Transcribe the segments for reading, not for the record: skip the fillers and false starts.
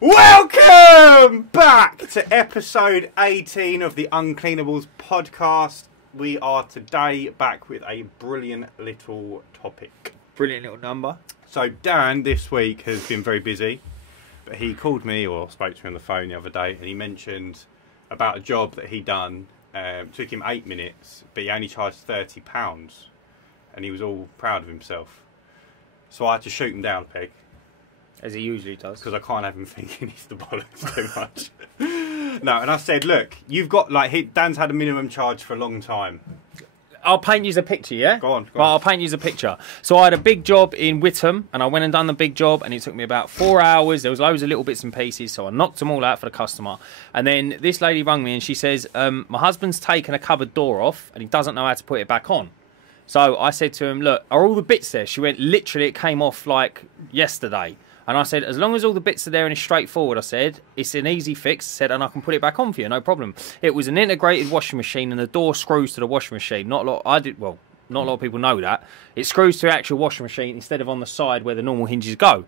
Welcome back to episode 18 of the Uncleanables Podcast. We are today back with a brilliant little topic. Brilliant little number. So Dan this week has been very busy, but he called me or spoke to me on the phone the other day and he mentioned about a job that he done. Took him 8 minutes, but he only charged £30 and he was all proud of himself. So I had to shoot him down a peg. As he usually does. Because I can't have him thinking he's the bollocks too much. No, and I said, look, you've got, Dan's had a minimum charge for a long time. I'll paint you a picture, yeah? Go on. I'll paint you a picture. So I had a big job in Whittam, and I went and done the big job, and it took me about 4 hours. There was loads of little bits and pieces, so I knocked them all out for the customer. And then this lady rang me, and she says, my husband's taken a cupboard door off, and he doesn't know how to put it back on. So I said to him, look, are all the bits there? She went, literally, it came off like yesterday. And I said, as long as all the bits are there and it's straightforward, I said, it's an easy fix, I said, and I can put it back on for you, no problem. It was an integrated washing machine and the door screws to the washing machine. Not a lot of people know that. It screws to the actual washing machine instead of on the side where the normal hinges go.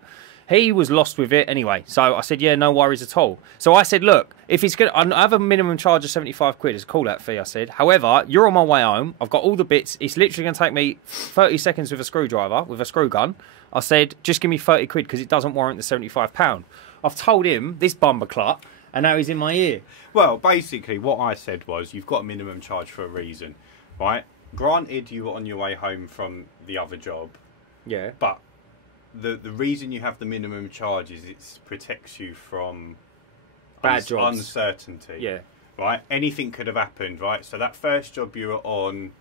He was lost with it anyway. So I said, yeah, no worries at all. So I said, look, if he's going to, I have a minimum charge of 75 quid as a call-out fee, I said. However, you're on my way home. I've got all the bits. It's literally going to take me 30 seconds with a screwdriver, with a screw gun. I said, just give me 30 quid because it doesn't warrant the £75. I've told him, this bumper clut, and now he's in my ear. Well, basically, what I said was, you've got a minimum charge for a reason, right? Granted, you were on your way home from the other job. Yeah. But the reason you have the minimum charge is it protects you from bad jobs, uncertainty. Yeah. Right? Anything could have happened, right? So that first job you were on,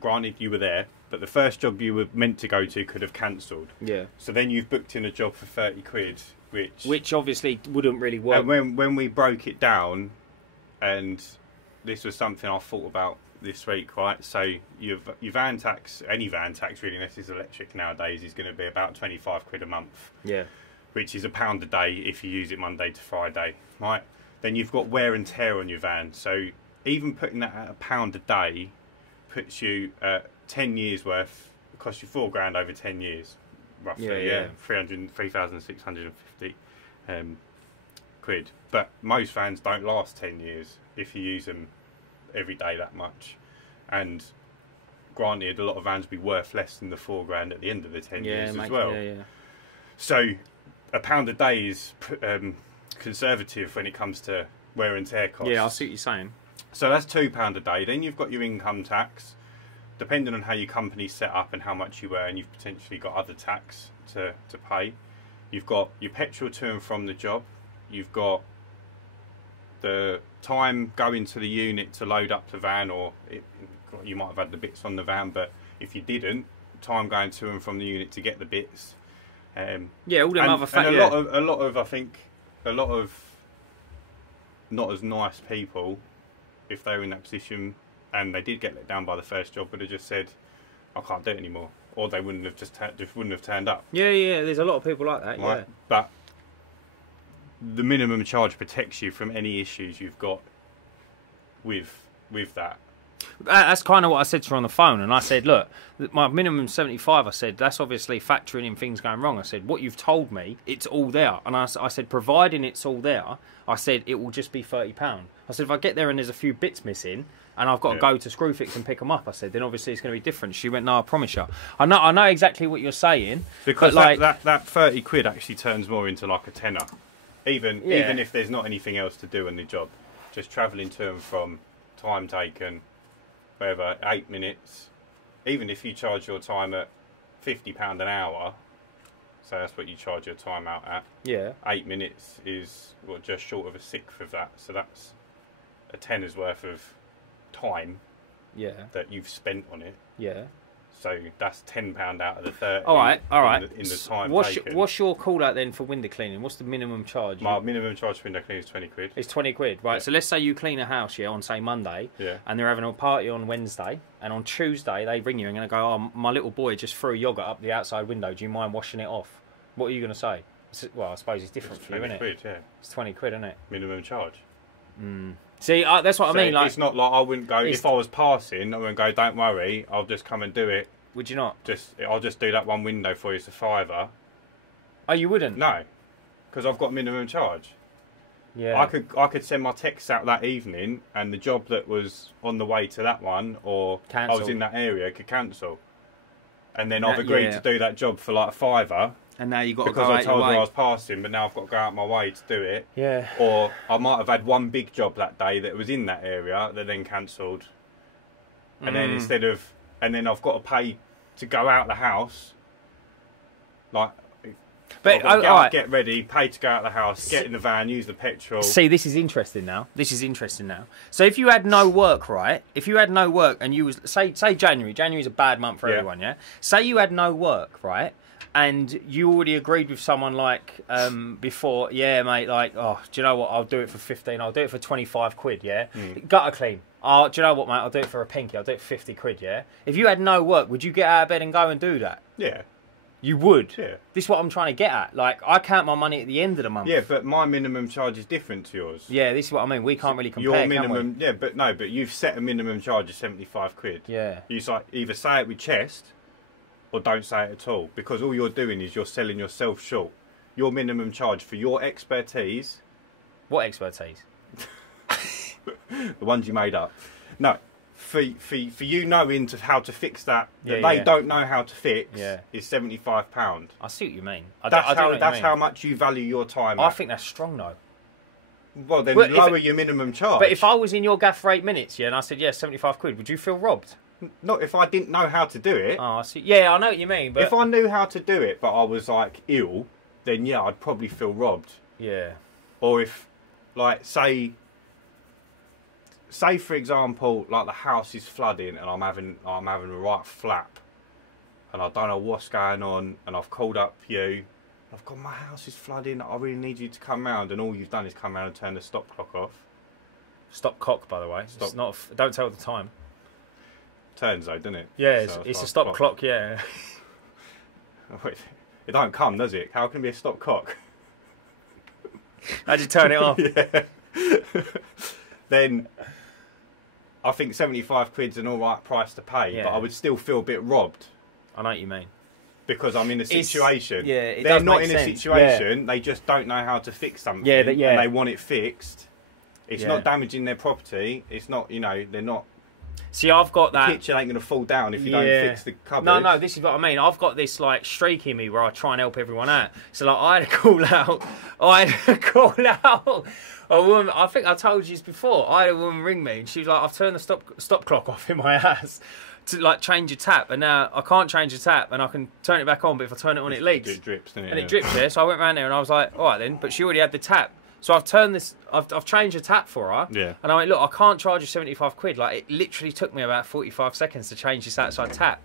granted you were there, but the first job you were meant to go to could have cancelled. Yeah. So then you've booked in a job for 30 quid, which obviously wouldn't really work. And when we broke it down, and this was something I thought about this week, right? So your van tax, any van tax really, unless it's electric nowadays, is going to be about 25 quid a month. Yeah. Which is £1 a day if you use it Monday to Friday, right? Then you've got wear and tear on your van. So even putting that at £1 a day puts you 10 years worth. It costs you £4,000 over 10 years, roughly. Yeah. 3,650 quid. But most vans don't last 10 years if you use them every day that much. And granted, a lot of vans will be worth less than the £4,000 at the end of the 10 years as well. Yeah. So £1 a day is conservative when it comes to wear and tear costs. Yeah, I see what you're saying. So that's £2 a day. Then you've got your income tax. Depending on how your company's set up and how much you earn, you've potentially got other tax to pay. You've got your petrol to and from the job. You've got the time going to the unit to load up the van, or you might have had the bits on the van, but if you didn't, time going to and from the unit to get the bits. Yeah, all them other factors. A lot of not as nice people, if they were in that position and they did get let down by the first job, would have just said, I can't do it anymore, or they wouldn't have just wouldn't have turned up. Yeah, there's a lot of people like that. Right? Yeah, but the minimum charge protects you from any issues you've got with that. That's kind of what I said to her on the phone, and I said, look, my minimum 75, I said, that's obviously factoring in things going wrong. I said, what you've told me, it's all there. And I said, providing it's all there, I said, it will just be £30. I said, if I get there and there's a few bits missing, and I've got to go to Screwfix and pick them up, I said, then obviously it's going to be different. She went, no, I promise you. I know exactly what you're saying. Because that 30 quid actually turns more into like a tenner. Even if there's not anything else to do on the job. Just travelling to and from, time taken, whatever, 8 minutes. Even if you charge your time at £50 an hour, so that's what you charge your time out at. Yeah. 8 minutes is just short of a sixth of that. So that's a tenner's worth of time. Yeah. That you've spent on it. Yeah. So that's £10 out of the 30. All right. In the time taken. What's your call out then for window cleaning? What's the minimum charge? My minimum charge for window cleaning is 20 quid. It's 20 quid, right? Yeah. So let's say you clean a house, on say Monday, and they're having a party on Wednesday, and on Tuesday they ring you and go, oh, my little boy just threw yogurt up the outside window. Do you mind washing it off? What are you going to say? Well, I suppose it's different for you, isn't it? 20 quid, yeah. It's 20 quid, isn't it? Minimum charge. See, that's what I mean. Like, it's not like I wouldn't go if I was passing. I wouldn't go. Don't worry, I'll just come and do it. Would you not? I'll just do that one window for you. It's a £5. Oh, you wouldn't? No, because I've got minimum charge. Yeah. I could send my texts out that evening, and the job that was on the way to that one, or Cancel. I was in that area, could cancel. And then I've agreed to do that job for like £5. And now you've got to go because out I told your her way. I was passing, but now I've got to go out my way to do it. Yeah. Or I might have had one big job that day that was in that area that then cancelled. And then and then I've got to pay to go out the house. Like, But I've got to get up, get ready, pay to go out the house, get in the van, use the petrol. See, this is interesting now. So if you had no work, right? If you had no work and you was say January's a bad month for everyone, yeah. Say you had no work, right? And you already agreed with someone like before, yeah, mate. Like, oh, do you know what? I'll do it for 15. I'll do it for 25 quid, yeah. Gutter clean. Oh, do you know what, mate? I'll do it for a pinky. I'll do it for 50 quid, yeah. If you had no work, would you get out of bed and go and do that? Yeah. You would? Yeah. This is what I'm trying to get at. Like, I count my money at the end of the month. Yeah, but my minimum charge is different to yours. Yeah, this is what I mean. We can't really compare, your minimum, can we? yeah, but you've set a minimum charge of 75 quid. Yeah. You either say it with chest or don't say it at all, because all you're doing is you're selling yourself short. Your minimum charge for your expertise... What expertise? The ones you made up. No. For you knowing how to fix that they don't know how to fix is £75. I see what you mean. That's how much you value your time. I think that's strong though. Well, then lower your minimum charge. But if I was in your gaff for 8 minutes, and I said, 75 quid, would you feel robbed? Not if I didn't know how to do it. Oh, I see. Yeah, I know what you mean. But if I knew how to do it, but I was like ill, then yeah, I'd probably feel robbed. Yeah. Or if, like, say for example, like the house is flooding and I'm having a right flap, and I don't know what's going on, and I've called up you. I've got, my house is flooding. I really need you to come round, and all you've done is come round and turn the stop clock off. Stop cock, by the way. It's not. Don't tell the time. Turns though, doesn't it? Yeah, it's a stop clock. Yeah. It don't come, does it? How can it be a stop cock? How'd you turn it off? Yeah. Then I think 75 quid's an alright price to pay, but I would still feel a bit robbed. I know what you mean. Because I'm in a situation. They're not in a situation. They just don't know how to fix something. And they want it fixed. It's not damaging their property. It's not, they're not. See, I've got that. The kitchen ain't going to fall down if you don't fix the cupboard. No, this is what I mean. I've got this like streak in me where I try and help everyone out. So like, I had to call out a woman. I think I told you this before. I had a woman ring me and she was like, "I've turned the stop clock off in my house to like change your tap, and now I can't change the tap, and I can turn it back on, but if I turn it on, it leaks. It drips, doesn't it? And it drips, yeah. So I went round there and I was like, all right then, but she already had the tap. So I've turned this, I've changed the tap for her. Yeah. And I went, look, I can't charge you 75 quid. Like, it literally took me about 45 seconds to change this outside tap.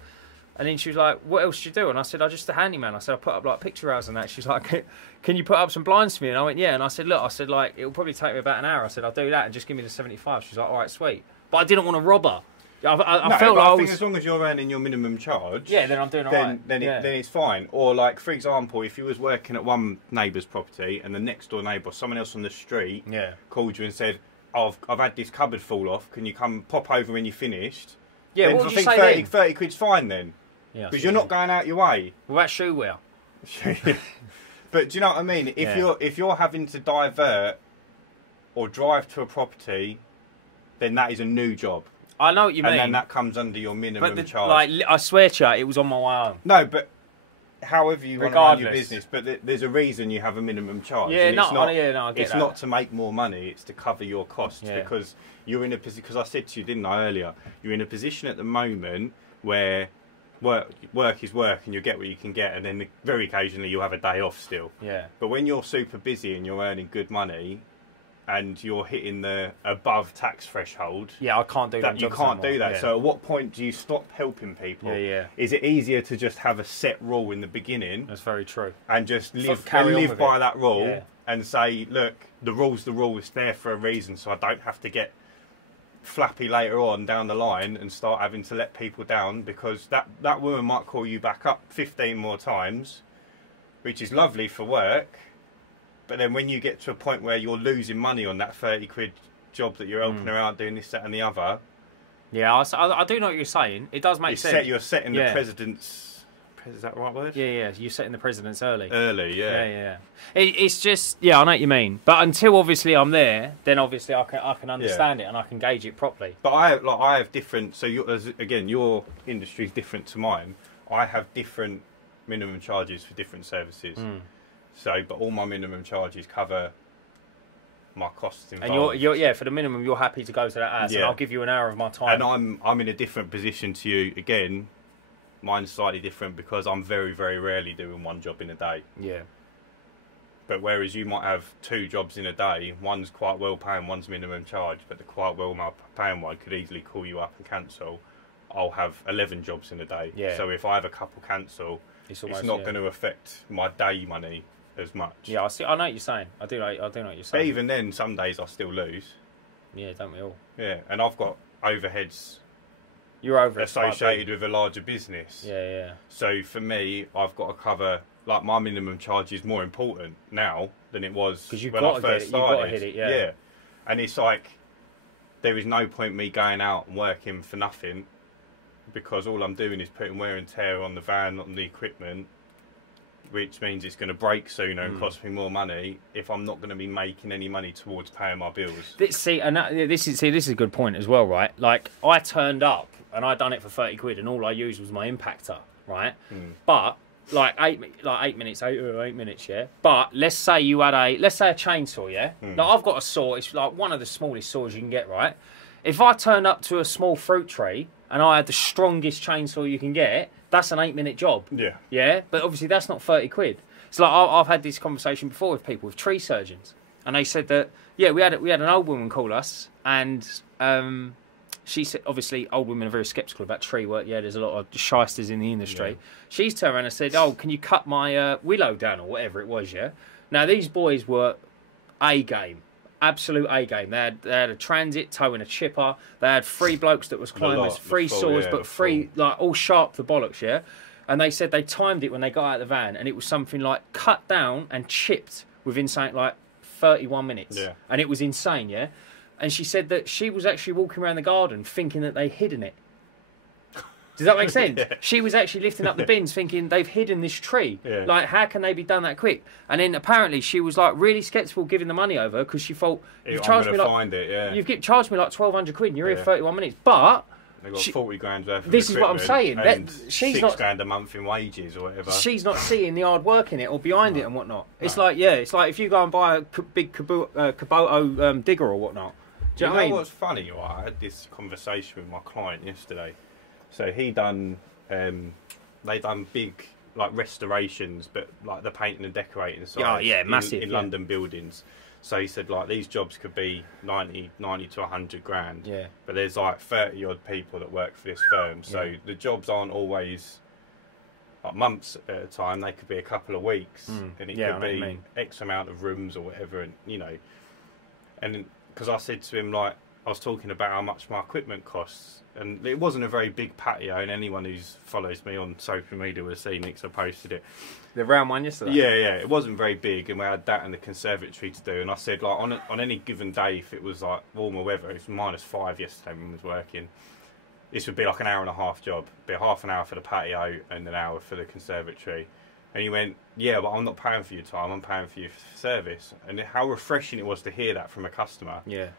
And then she was like, what else do you do? And I said, I'm just a handyman. I said, I put up like picture rails and that. She's like, can you put up some blinds for me? And I went, yeah. And I said, look, like, it'll probably take me about an hour. I said, I'll do that and just give me the 75. She's like, all right, sweet. But I didn't want to rob her. I felt like I think as long as you're earning your minimum charge, then I'm doing alright. Then it's fine. Or like, for example, if you was working at one neighbour's property and the next door neighbour, someone else on the street, called you and said, oh, I've had this cupboard fall off. Can you come pop over when you're finished? Yeah, then what would I you think say 30 quid's fine then. Yeah, because you're not going out your way. What about shoe wear? But do you know what I mean? If you're having to divert or drive to a property, then that is a new job. I know what you mean. And then that comes under your minimum charge. Like, I swear to you, it was on my way home. No, but however you want to run your business, but there's a reason you have a minimum charge. Yeah, I get it's that. not to make more money, it's to cover your costs. Because you're in a position, because I said to you, didn't I, earlier, you're in a position at the moment where work is work and you get what you can get, and then very occasionally you'll have a day off still. Yeah. But when you're super busy and you're earning good money, and you're hitting the above tax threshold. Yeah, I can't do that. You can't do that. Yeah. So at what point do you stop helping people? Yeah. Is it easier to just have a set rule in the beginning? That's very true. And just live by that rule and say, look, the rule's the rule. It's there for a reason, so I don't have to get flappy later on down the line and start having to let people down, because that woman might call you back up 15 more times, which is lovely for work. But then when you get to a point where you're losing money on that 30 quid job that you're helping her out doing this, that and the other. Yeah, I do know what you're saying. It does make sense. You're setting the Is that the right word? Yeah. You're setting the precedence early. Yeah. It's just, I know what you mean. But until obviously I'm there, then obviously I can understand it and I can gauge it properly. But I have different. So your industry is different to mine. I have different minimum charges for different services. So, but all my minimum charges cover my costs involved. And you're for the minimum, you're happy to go to that house, and I'll give you an hour of my time. And I'm in a different position to you. Again, mine's slightly different because I'm very, very rarely doing one job in a day. Yeah. But whereas you might have 2 jobs in a day, one's quite well paying, one's minimum charge, but the quite well paying one could easily call you up and cancel. I'll have 11 jobs in a day. Yeah. So if I have a couple cancel, it's not going to affect my day money as much. Yeah, I know what you're saying. I do know what you're saying. But even then, some days I still lose. Yeah, don't we all? Yeah, and I've got overheads associated with a larger business. Yeah. So for me, I've got to cover, like, my minimum charge is more important now than it was when I first started. You've got to hit it, yeah. And it's like, there is no point me going out and working for nothing, because all I'm doing is putting wear and tear on the van, on the equipment, which means it's going to break sooner and cost me more money if I'm not going to be making any money towards paying my bills. This is a good point as well, right? Like, I turned up and I done it for 30 quid, and all I used was my impactor, right? But like 8 minutes, yeah. But let's say you had a chainsaw, yeah. Like, I've got a saw. It's like one of the smallest saws you can get, right? If I turned up to a small fruit tree and I had the strongest chainsaw you can get, that's an 8-minute job. Yeah. But obviously that's not 30 quid. It's like, I've had this conversation before with people, with tree surgeons, and they said that we had an old woman call us, and she said, obviously old women are very sceptical about tree work. Yeah, there's a lot of shysters in the industry. She's turned around and said, "Oh, can you cut my willow down," or whatever it was. Yeah. Now these boys were A game. Absolute A game. They had a transit towing a chipper. They had 3 blokes that was climbers, 3 saws, but 3 like all sharp the bollocks, yeah. And they said they timed it when they got out of the van, and it was something like cut down and chipped within something like 31 minutes. Yeah. And it was insane, yeah. And she said that she was actually walking around the garden thinking that they'd hidden it. Does that make sense? She was actually lifting up the bins thinking they've hidden this tree. Yeah. Like, how can they be done that quick? And then apparently she was like really sceptical giving the money over, because she thought, you've charged me like you've charged me like 1,200 quid and you're here 31 minutes. But they've got 40 grand worth of this is what I'm saying. And she's 6 not grand a month in wages or whatever. She's not seeing the hard work in it or behind it and whatnot. It's like, it's like if you go and buy a big Kubota digger or whatnot. Do you know what I mean? What's funny? I had this conversation with my client yesterday. So they done big like restorations, but like the painting and decorating side. Massive in London buildings. So he said like these jobs could be 90 to 100 grand. Yeah. But there's like 30 odd people that work for this firm. So the jobs aren't always like months at a time. They could be a couple of weeks, and it could be X amount of rooms or whatever. And and because I said to him, like, I was talking about how much my equipment costs, and it wasn't a very big patio, and anyone who follows me on social media will have seen it because I posted it. The round one yesterday? Yeah, it wasn't very big, and we had that and the conservatory to do, and I said, like, on any given day, if it was, like, warmer weather, it was -5 yesterday when I was working, this would be like an hour and a half job. It'd be half an hour for the patio and an hour for the conservatory. And he went, yeah, but I'm not paying for your time, I'm paying for your service. And how refreshing it was to hear that from a customer. Yeah.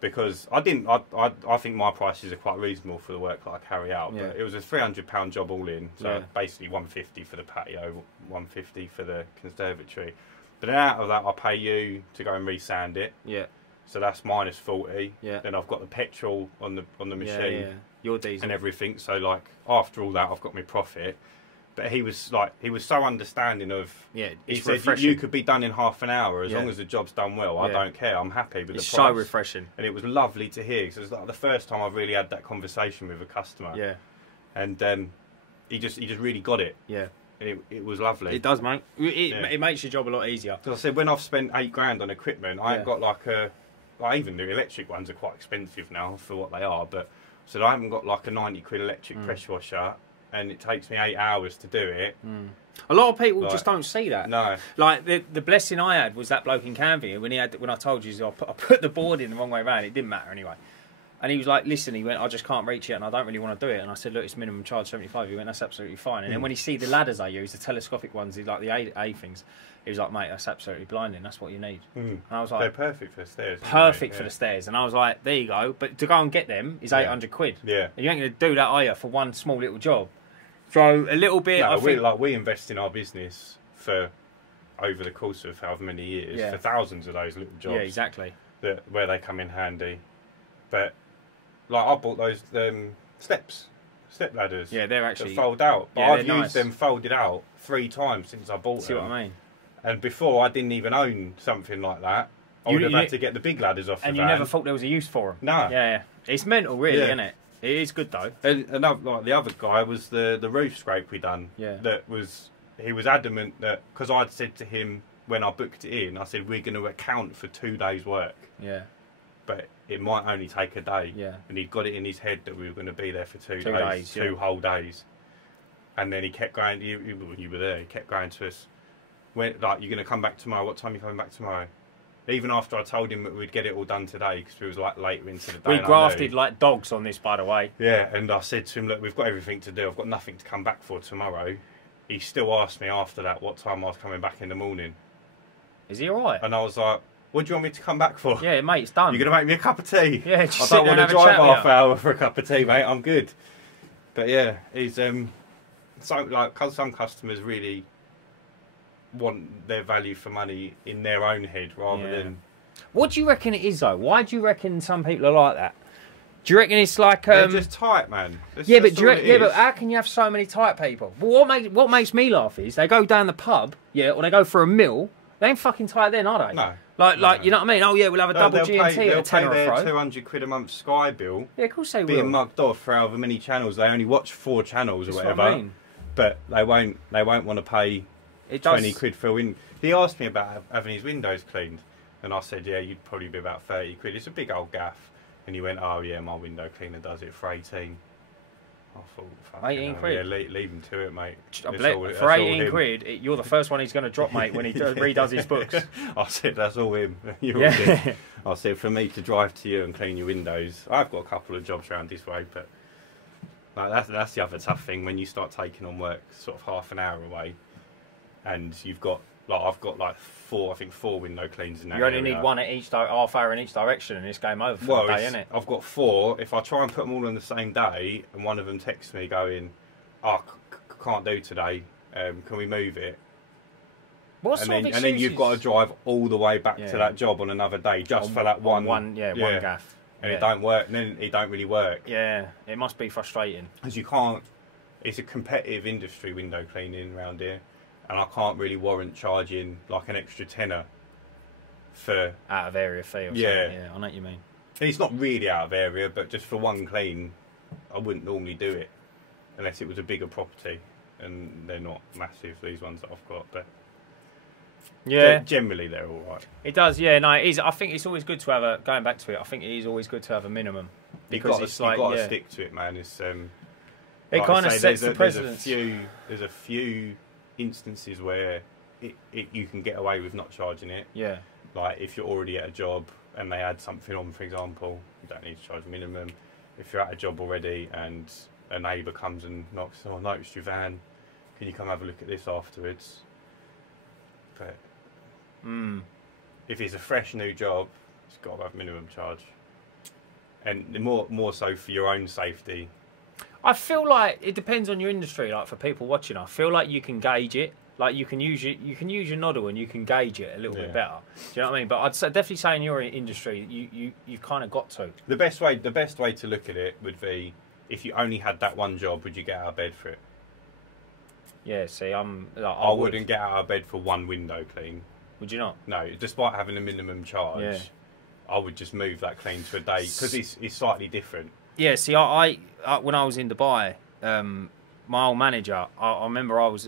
Because I think my prices are quite reasonable for the work that I carry out. But it was a £300 job all in, so basically 150 for the patio, 150 for the conservatory. But then out of that, I pay you to go and resand it. Yeah. So that's -40. Yeah. Then I've got the petrol on the machine. Yeah. Your diesel and everything. So like after all that, I've got my profit. But he was so understanding of. Yeah, he said you could be done in half an hour as long as the job's done well. I don't care. I'm happy with the price. So refreshing, and it was lovely to hear. Because it was like the first time I've really had that conversation with a customer. Yeah, and he just really got it. Yeah, and it was lovely. It does, mate. It makes your job a lot easier. Because I said when I've spent 8 grand on equipment, I ain't got even the electric ones are quite expensive now for what they are. But so I haven't got like a 90 quid electric pressure washer. And it takes me 8 hours to do it. A lot of people just don't see that. No. Like the blessing I had was that bloke in Canvey when I told you I put the board in the wrong way around. It didn't matter anyway. And he was like, listen, he went, I just can't reach it and I don't really want to do it. And I said, look, it's minimum charge 75. He went, that's absolutely fine. And then when he see the ladders I use, the telescopic ones, like the A things, he was like, mate, that's absolutely blinding. That's what you need. And I was like, they're perfect for the stairs. Perfect for the stairs. And I was like, there you go. But to go and get them is 800 quid. Yeah. And you ain't going to do that, are you, for one small little job? So a little bit. No, we invest in our business for over the course of however many years for thousands of those little jobs. Yeah, exactly. Where they come in handy. But like I bought those step ladders. Yeah, they're actually that fold out. But yeah, I've used them folded out 3 times since I bought them. See what I mean? And before I didn't even own something like that. I would have had to get the big ladders off the van. And you never thought there was a use for them. No. Yeah. It's mental, really, isn't it? It is good though. And another, like the other guy was the roof scrape we done. Yeah. He was adamant that because I'd said to him when I booked it in, I said we're going to account for 2 days' work. Yeah. But it might only take a day. Yeah. And he'd got it in his head that we were going to be there for 2 2 days, days, 2 whole days. And then he kept going. You were there. He kept going to us. When, like, you're going to come back tomorrow. What time are you coming back tomorrow? Even after I told him that we'd get it all done today because we was like later into the day. We grafted like dogs on this, by the way. Yeah, and I said to him, look, we've got everything to do. I've got nothing to come back for tomorrow. He still asked me after that what time I was coming back in the morning. Is he alright? And I was like, what do you want me to come back for? Yeah, mate, it's done. You're going to make me a cup of tea? Yeah, just I don't want to drive half an hour for a cup of tea, mate. I'm good. But yeah, he's cause some customers really want their value for money in their own head rather than. What do you reckon it is though? Why do you reckon some people are like that? Do you reckon it's like they're just tight, man. But how can you have so many tight people? Well, what makes me laugh is they go down the pub, or they go for a meal. They ain't fucking tight then, are they? No. Like you know what I mean? Oh yeah, we'll have a double G&T at a tenner a throw. They'll pay their £200 a month Sky bill. Yeah, of course they will. Being mugged off for however many channels. They only watch 4 channels or whatever. What I mean. But they won't want to pay 20 quid for a window. He asked me about having his windows cleaned. And I said, yeah, you'd probably be about 30 quid. It's a big old gaff. And he went, oh yeah, my window cleaner does it for 18. I thought, 18 quid? Yeah, leave him to it, mate. For 18 quid, you're the first one he's going to drop, mate, when he redoes his books. I said, that's all him. You're all good. I said, for me to drive to you and clean your windows, I've got a couple of jobs around this way, but like, that's the other tough thing when you start taking on work sort of half an hour away and you've got, like, I've got like 4 window cleans in that You only area. need one at each half hour in each direction, and it's game over for the day, isn't it? I've got 4. If I try and put them all on the same day, and one of them texts me going, "Oh, can't do today. Can we move it?" And then you've got to drive all the way back to that job on another day just for that one gaff. And it don't work. And then it don't really work. Yeah, it must be frustrating because you can't. It's a competitive industry, window cleaning around here. And I can't really warrant charging like an extra tenner for out of area fee. Or something. Yeah, I know what you mean. And it's not really out of area, but just for one clean, I wouldn't normally do it unless it was a bigger property, and they're not massive. These ones that I've got, but generally they're all right. It does, yeah. No, it is. I think it's always good to have going back to it. I think it is always good to have a minimum because you've got to stick to it, man. It's it kind of sets the precedence. There's a few instances where you can get away with not charging it. Yeah. Like if you're already at a job and they add something on, for example, you don't need to charge minimum. If you're at a job already and a neighbour comes and knocks, I noticed your van, can you come have a look at this afterwards? But if it's a fresh new job, it's got to have minimum charge. And more so for your own safety. I feel like it depends on your industry. Like for people watching, I feel like you can gauge it. Like you can use your noddle and you can gauge it a little bit better. Do you know what I mean? But I'd definitely say in your industry, you've kind of got to. The best way to look at it would be if you only had that one job, would you get out of bed for it? Yeah. See, I wouldn't get out of bed for one window clean. Would you not? No, despite having a minimum charge. Yeah. I would just move that clean to a day because it's slightly different. Yeah, see, I when I was in Dubai, my old manager, I remember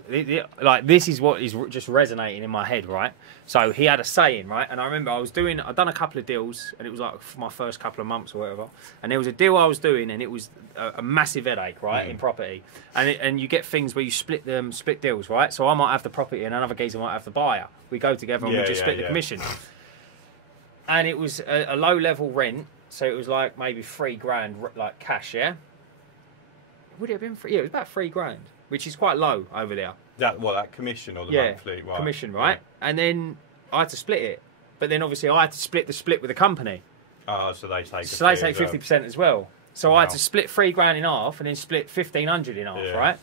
like, this is what is just resonating in my head, right? So he had a saying, right? And I remember I'd done a couple of deals, and it was like for my first couple of months or whatever. And there was a deal I was doing, and it was a massive headache, right, in property. And you get things where you split deals, right? So I might have the property, and another geezer might have the buyer. We go together, and we just split the commission. And it was a low level rent. So it was like maybe $3,000 like cash, yeah? Would it have been free? Yeah, it was about $3,000, which is quite low over there. That commission or the monthly? Right. Commission, right? Yeah. And then I had to split it. But then obviously I had to split with the company. Oh, so they take 50% as well. So I had to split $3,000 in half and then split 1,500 in half, right?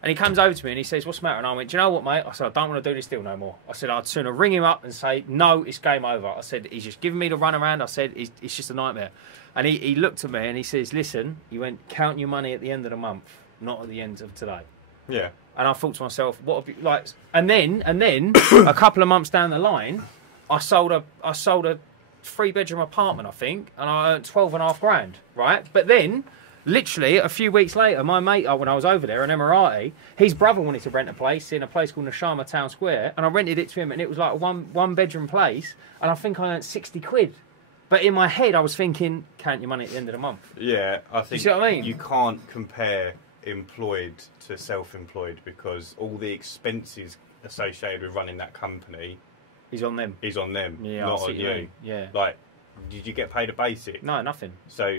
And he comes over to me and he says, "What's the matter?" And I went, "Do you know what, mate?" I said, "I don't want to do this deal no more." I said, "I'd sooner ring him up and say, no, it's game over." I said, "He's just giving me the runaround." I said, it's just a nightmare." And he looked at me and he says, "Listen," he went, "count your money at the end of the month, not at the end of today." Yeah. And I thought to myself, what have you, like? And then a couple of months down the line, I sold a 3-bedroom apartment, I think, and I earned $12,500, right? But then, literally a few weeks later, my mate, when I was over there, an Emirati, his brother wanted to rent a place in a place called Nashama Town Square, and I rented it to him, and it was like a one-bedroom place, and I think I earned £60. But in my head, I was thinking, count your money at the end of the month. Yeah, I think you see what I mean? You can't compare employed to self-employed because all the expenses associated with running that company is on them. Yeah, not on you. Yeah. Like, did you get paid a basic? No, nothing. So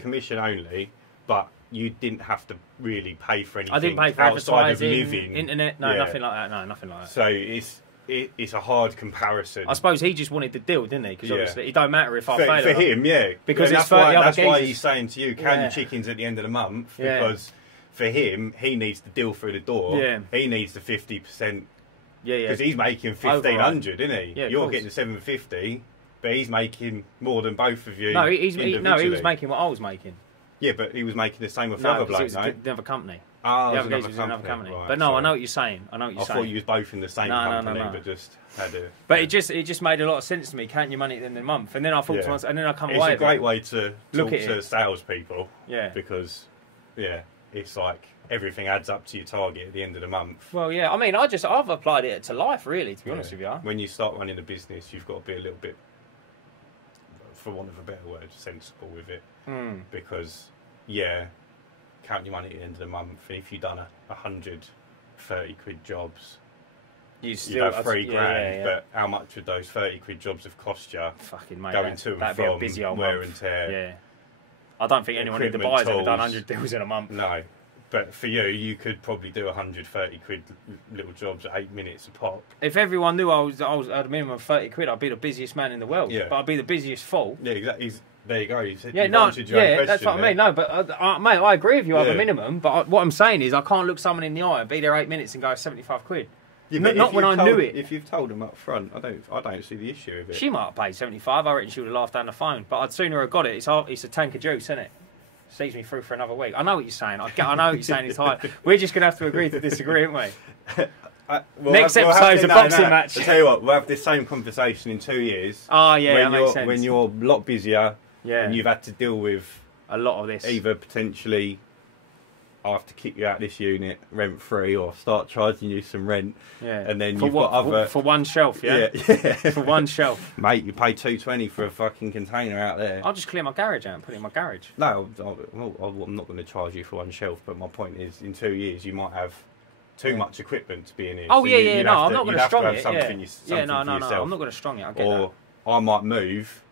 commission only, but you didn't have to really pay for anything. I didn't pay for outside of advertising, living. internet, nothing like that. No, nothing like that. So it's a hard comparison. I suppose he just wanted the deal, didn't he? Because obviously it don't matter if I fail. For him, yeah. Because that's why he's saying to you, count your chickens at the end of the month. Because for him, he needs the deal through the door. Yeah. He needs the 50%. Yeah. Because he's making 1,500, isn't he? Yeah, You're getting the 750, but he's making more than both of you. No, he was making what I was making. Yeah, but he was making the same with other blokes, no? Another company. Oh, the other guys was another company. Right, but no, sorry. I know what you're saying. I thought you was both in the same company, but just had a... But it just made a lot of sense to me, count your money at the end of the month. And then I thought to myself, and then I come away... It's a great way to talk to salespeople. Yeah. Because, it's like everything adds up to your target at the end of the month. Well, yeah, I mean, I've applied it to life, really, to be honest with you. When you start running a business, you've got to be a little bit, for want of a better word, sensible with it. Because, count your money at the end of the month, and if you've done 130 quid jobs, you still have $3,000, but how much would those 30 quid jobs have cost you? Fucking mate, going to and from, be a busy old wear month. And tear. Yeah. I don't think anyone in Dubai has ever done 100 deals in a month. No. But for you could probably do 130 quid little jobs at 8 minutes a pop. If everyone knew I was at a minimum of 30 quid, I'd be the busiest man in the world. Yeah. But I'd be the busiest fool. Yeah, exactly. There you go. You said that's what I mean. No, but mate, I agree with you over minimum. But what I'm saying is, I can't look someone in the eye and be there 8 minutes and go 75 quid. Yeah, not when I knew it. If you've told them up front, I don't see the issue with it. She might have paid 75. I reckon she would have laughed down the phone. But I'd sooner have got it. It's a tank of juice, isn't it? Sees me through for another week. I know what you're saying. I know what you're saying. It's hard. We're just going to have to agree to disagree, aren't we? Next episode's a boxing match. I'll tell you what, we'll have this same conversation in 2 years. Oh, yeah, that makes sense. When you're a lot busier and you've had to deal with a lot of this. Either potentially I have to kick you out this unit rent free or start charging you some rent. Yeah. And then you've got other... For one shelf, yeah? For one shelf. Mate, you pay $2.20 for a fucking container out there. I'll just clear my garage out and put it in my garage. No, I'm not going to charge you for one shelf, but my point is, in 2 years, you might have too much equipment to be in here. Oh, so I'm not going to strong it. No, I'm not going to strong it. I get that. Or I might move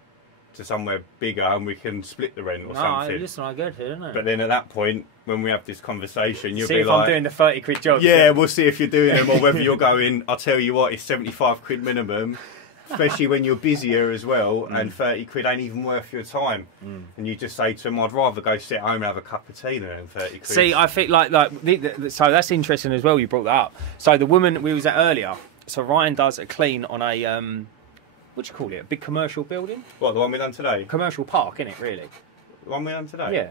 to somewhere bigger and we can split the rent or something. No, listen, I get it, isn't it? But then at that point, when we have this conversation, you'll see be if like... I'm doing the 30 quid jobs. Yeah, we'll see if you're doing them or whether you're going, I'll tell you what, it's 75 quid minimum, especially when you're busier as well, and 30 quid ain't even worth your time. And you just say to them, I'd rather go sit home and have a cup of tea than 30 quid. See, I think so that's interesting as well, you brought that up. So the woman we was at earlier, so Ryan does a clean on a... what do you call it? A big commercial building? What, the one we done today? Commercial park, isn't it, really? The one we done today? Yeah.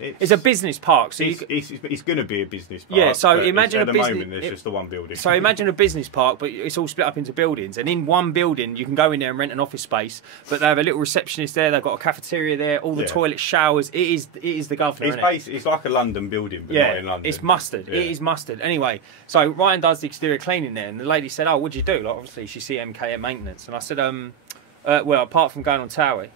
It's a business park. So it's going to be a business park. Yeah, so imagine at the moment there's just the one building. So imagine a business park, but it's all split up into buildings. And in one building, you can go in there and rent an office space, but they have a little receptionist there, they've got a cafeteria there, all the toilets, showers. It is the governor, it's like a London building, but not in London. It's mustard. Yeah. It is mustard. Anyway, so Ryan does the exterior cleaning there, and the lady said, "Oh, what'd you do?" Like, obviously, she's CMKM maintenance. And I said, well, apart from going on Towie...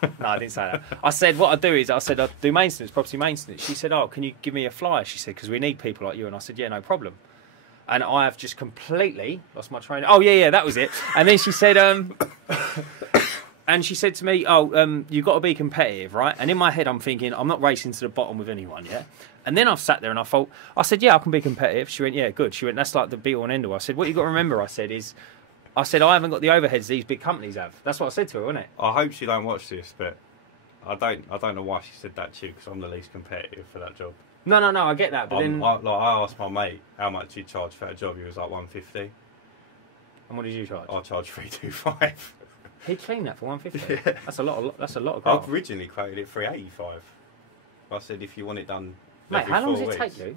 No, I didn't say that. I said, what I do is, I do maintenance, property maintenance. She said, oh, can you give me a flyer? She said, because we need people like you. And I said, yeah, no problem. And I have just completely lost my train. Oh, yeah, that was it. And then she said, And she said to me, "Oh, you've got to be competitive, right?" And in my head, I'm thinking, I'm not racing to the bottom with anyone, yeah. And then I've sat there and I said, "Yeah, I can be competitive." She went, "Yeah, good." She went, "That's like the be all and end all." I said, "What you got to remember," I said, I haven't got the overheads these big companies have. That's what I said to her, wasn't it? I hope she don't watch this, but I don't know why she said that to you, because I'm the least competitive for that job. No, I get that, but then... I asked my mate how much he'd charge for that job. He was like 150. And what did you charge? I charged 325. He cleaned that for 150. Yeah. That's a lot of I graft. originally quoted it 385. I said if you want it done. Mate, every how long 4 does it weeks, take you?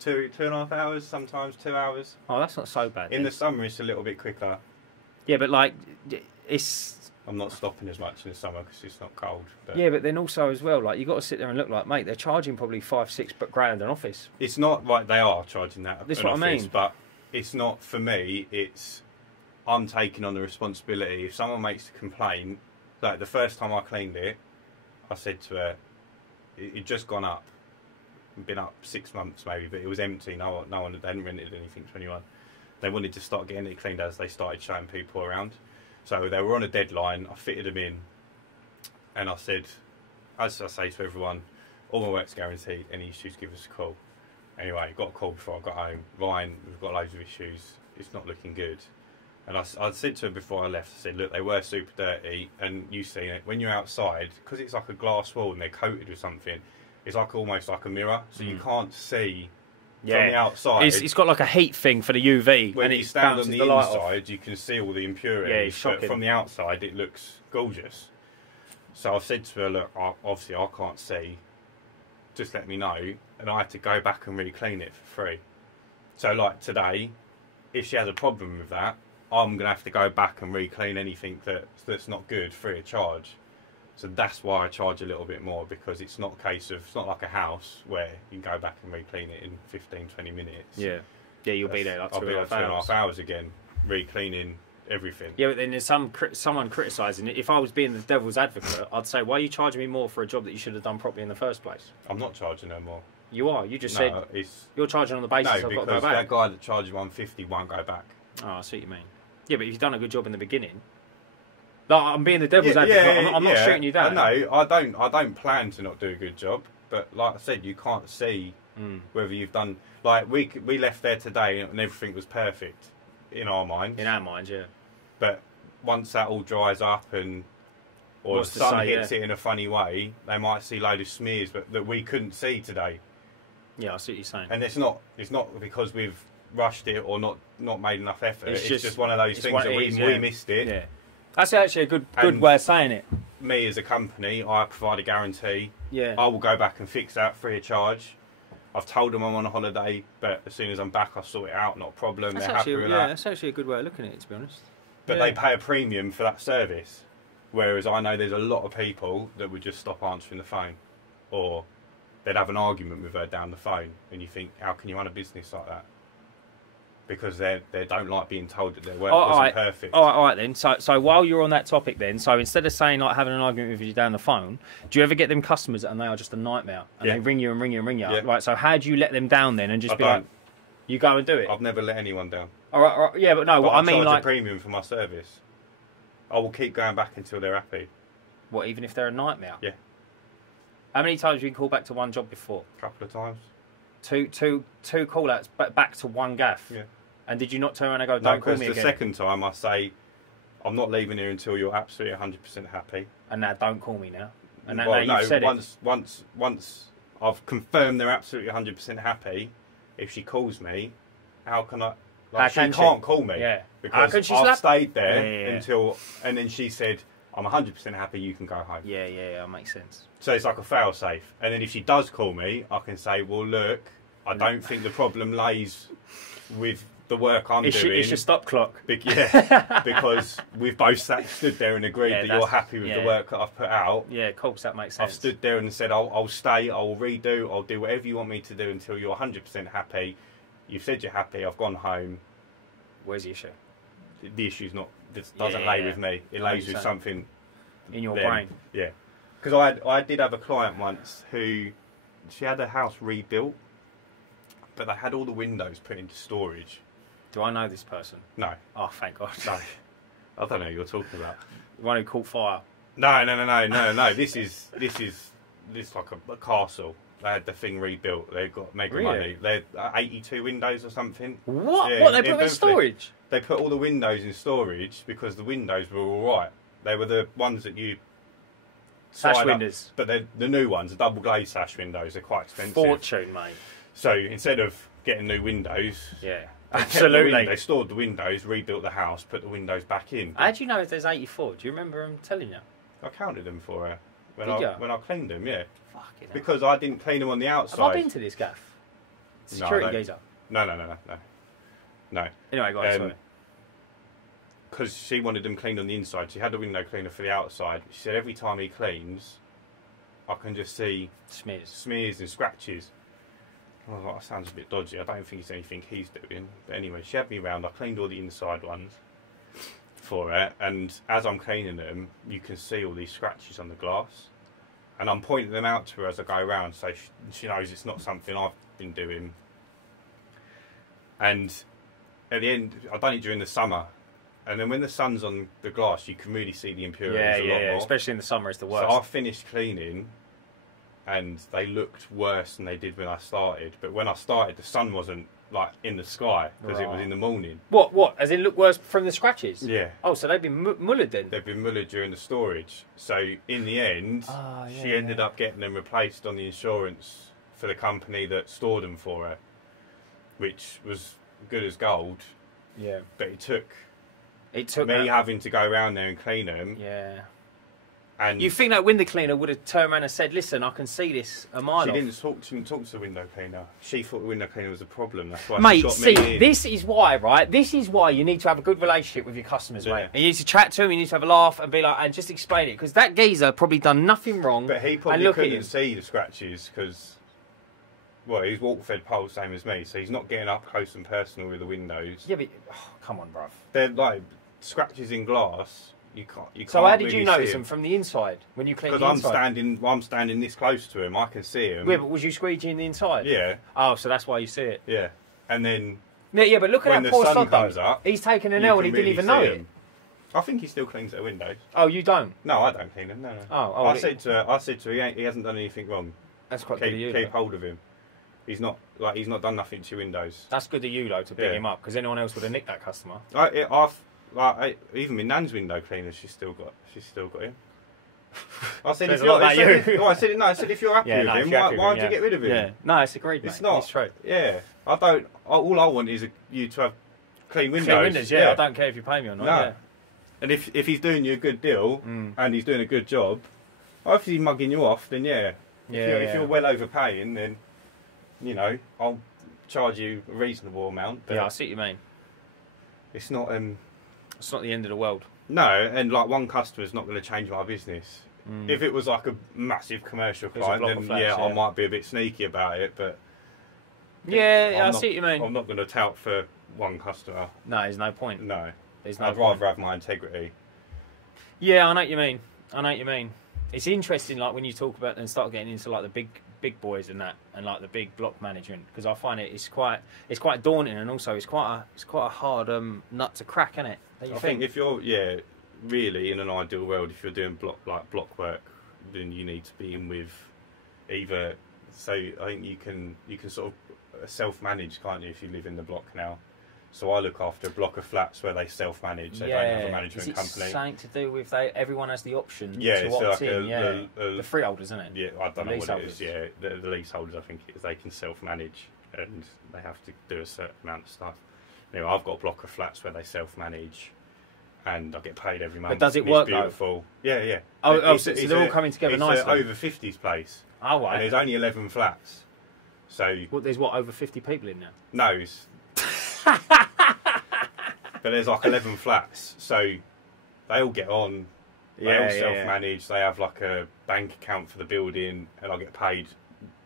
2.5 hours, sometimes 2 hours. Oh, that's not so bad. In the summer, it's a little bit quicker. Yeah, but like, it's... I'm not stopping as much in the summer because it's not cold. But yeah, but then also as well, like, you got to sit there and look like, mate, they're charging probably 5-6 grand an office. it's not like they are charging that. That's an what I office, mean. But it's not for me. It's I'm taking on the responsibility. If someone makes a complaint, like the first time I cleaned it, I said to her, it'd just gone up. It'd been up 6 months maybe, but it was empty. No one they hadn't rented anything to anyone. They wanted to start getting it cleaned as they started showing people around. So they were on a deadline. I fitted them in, and I said, as I say to everyone, all my work's guaranteed. Any issues, give us a call. Anyway, got a call before I got home. Ryan, we've got loads of issues. It's not looking good. And I said to her before I left, I said, look, they were super dirty, and you've seen it. When you're outside, because it's like a glass wall and they're coated with something, it's like almost like a mirror, so you can't see from the outside. It's got like a heat thing for the UV. When and you it stand on bounces the light inside, off. you can see all the impurities. Yeah, it's shocking. But from the outside, it looks gorgeous. So I've said to her, look, obviously I can't see. Just let me know. And I had to go back and re-clean it for free. So like today, if she has a problem with that, I'm going to have to go back and re-clean anything that's not good free of charge. So that's why I charge a little bit more, because it's not a case of, it's not like a house where you can go back and re-clean it in 15-20 minutes. Yeah, you'll be there like I'll be there 2.5 2.5 hours again, re-cleaning everything. Yeah, but then there's someone criticising it. If I was being the devil's advocate, I'd say, why are you charging me more for a job that you should have done properly in the first place? I'm not charging her more. You are. You just said you're charging on the basis I've got to go because back. that guy that charges 150 won't go back. Oh, I see what you mean. Yeah, but if you've done a good job in the beginning... Like, I'm being the devil's advocate. I'm not shooting you down. No, I don't plan to not do a good job. But like I said, you can't see whether you've done... Like, we left there today and everything was perfect in our minds. In our minds, yeah. But once that all dries up or the sun hits it in a funny way, they might see a load of smears that we couldn't see today. Yeah, I see what you're saying. And it's not because we've rushed it or not made enough effort. It's just one of those things that we missed it. Yeah. That's actually a good way of saying it. Me as a company, I provide a guarantee. Yeah. I will go back and fix that free of charge. I've told them I'm on a holiday, but as soon as I'm back, I'll sort it out. Not a problem. They're happy with that. That's actually a good way of looking at it, to be honest. But they pay a premium for that service. Whereas I know there's a lot of people that would just stop answering the phone, or they'd have an argument with her down the phone, and you think, how can you run a business like that? Because they don't like being told that their work wasn't perfect. All right then. So while you're on that topic then, so instead of saying like having an argument with you down the phone, do you ever get them customers and they are just a nightmare and they ring you and ring you and ring you? Yeah. Right. So how do you let them down then and just be like, you go and do it? I've never let anyone down. All right. Yeah, but no. What I mean, like, a premium for my service. I will keep going back until they're happy. What, even if they're a nightmare? Yeah. How many times have you called back to one job before? A couple of times. Two call-outs back to one gaff? Yeah. And did you not turn around and go, don't call me again? The second time I say, I'm not leaving here until you're absolutely 100% happy. And now don't call me now. And now well, you've said once I've confirmed they're absolutely 100% happy, if she calls me, how can I... Like, she can't call me. Yeah. Because I've stayed there until... And then she said, I'm 100% happy, you can go home. Yeah, that makes sense. So it's like a fail-safe. And then if she does call me, I can say, well, look, I don't think the problem lays with the work I'm doing. It's your stop clock. Because we've both stood there and agreed that you're happy with the work that I've put out. Yeah, of course, that makes sense. I've stood there and said, I'll stay, I'll redo, I'll do whatever you want me to do until you're 100% happy. You've said you're happy, I've gone home. Where's the issue? The issue's not, it doesn't lay with me. It lays with something in your brain. Yeah. Because I did have a client once who, she had her house rebuilt, but they had all the windows put into storage. Do I know this person? No. Oh, thank God. No. I don't know who you're talking about. The one who caught fire. No. This is like a castle. They had the thing rebuilt. They got mega money. They had 82 windows or something. What? Yeah, What, they put in storage? They put all the windows in storage because the windows were all right. They were the ones that you Sash windows. But they're the new ones, the double glazed sash windows. They're quite expensive. Fortune, mate. So instead of getting new windows, Yeah. absolutely, they stored the windows, rebuilt the house, put the windows back in. How do you know if there's 84? Do you remember them telling you? I counted them for her when Did I cleaned them. Yeah. Fucking hell. Because I didn't clean them on the outside. Have I been to this gaff? Security geezer. No. Anyway, guys, sorry. Because she wanted them cleaned on the inside. She had the window cleaner for the outside. She said every time he cleans, I can just see smears and scratches. I was like, that sounds a bit dodgy. I don't think it's anything he's doing. But anyway, she had me round. I cleaned all the inside ones for her. And as I'm cleaning them, you can see all these scratches on the glass. And I'm pointing them out to her as I go around, so she knows it's not something I've been doing. And at the end, I've done it during the summer. And then when the sun's on the glass, you can really see the impurities a lot more. Especially in the summer, it's the worst. So I finished cleaning, and they looked worse than they did when I started. But when I started, the sun wasn't like in the sky because it was in the morning. What? As in look worse from the scratches? Yeah. Oh, so they've been mullered then? They've been mullered during the storage. So in the end, she ended up getting them replaced on the insurance for the company that stored them for her, which was good as gold. Yeah. But it took me having to go around there and clean them. Yeah. And you think that window cleaner would have turned around and said, "Listen, I can see this a mile off." She didn't talk to the window cleaner. She thought the window cleaner was a problem. That's why mate, she got see, me in. this is why, right? This is why you need to have a good relationship with your customers, mate. And you need to chat to them, you need to have a laugh and be like, and just explain it. Because that geezer probably done nothing wrong. But he probably couldn't see the scratches because, well, he's water-fed pole, same as me. So he's not getting up close and personal with the windows. Yeah, but, come on, bruv. They're like scratches in glass. You can't. So how did you notice them from the inside when you cleaned the inside? Because I'm standing this close to him. I can see him. Yeah, but was you squeegeeing the inside? Yeah. Oh, so that's why you see it. Yeah, and then. Yeah, but look at that poor sod though. Up, he's taken an L and he didn't even know it. I think he still cleans the windows. Oh, you don't? No, I don't clean them. No. Oh, I said to her, he hasn't done anything wrong. That's quite good of you. Keep hold of him. He's not done nothing to your windows. That's good of you though to pick him up because anyone else would have nicked that customer. Even my nan's window cleaner, she's still got him. I said, if you're happy with him, why don't you get rid of him? Yeah. No, it's agreed, mate. It's not. It's true. Yeah. All I want is you to have clean windows. Clean windows, yeah. I don't care if you pay me or not. No. Yeah. And if he's doing you a good deal and he's doing a good job, if he's mugging you off, then if you're well overpaying, then I'll charge you a reasonable amount. But yeah, I see what you mean. It's not. It's not the end of the world. No, and like one customer's not going to change my business. If it was like a massive commercial client, then flats, I might be a bit sneaky about it. But I see what you mean. I'm not going to tout for one customer. No, there's no point. No, I'd rather have my integrity. Yeah, I know what you mean. It's interesting, like when you talk about and start getting into like the big boys and that, and like the big block management, because I find it's quite daunting, and also it's quite a hard nut to crack, isn't it? I think if you're really in an ideal world, if you're doing block work, then you need to be in with either. So I think you can sort of self-manage, can't you, if you live in the block now? So I look after a block of flats where they self-manage. They don't have a management company. Is it something to do with everyone has the option to opt like in? The freeholders, isn't it? Yeah, I don't know what it is. Yeah, the leaseholders, I think, they can self-manage and they have to do a certain amount of stuff. Anyway, I've got a block of flats where they self-manage and I get paid every month. But does it work beautiful. Though? Yeah. So they're all coming together nicely? It's an over 50s place. Oh, right. And there's only 11 flats. So there's over 50 people in there? No, but there's like 11 flats, so they all get on. They all self-manage. They have like a bank account for the building, and I get paid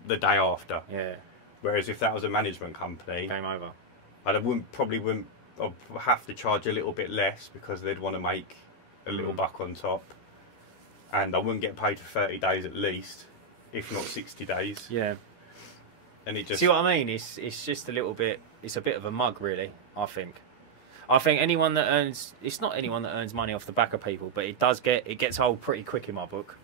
the day after. Yeah. Whereas if that was a management company, game over. I'd have to charge a little bit less because they'd want to make a little buck on top, and I wouldn't get paid for 30 days at least, if not 60 days. Yeah. And it just see what I mean? It's just a little bit. It's a bit of a mug, really. I think. I think anyone that earns, it's not anyone that earns money off the back of people, but it gets old pretty quick in my book.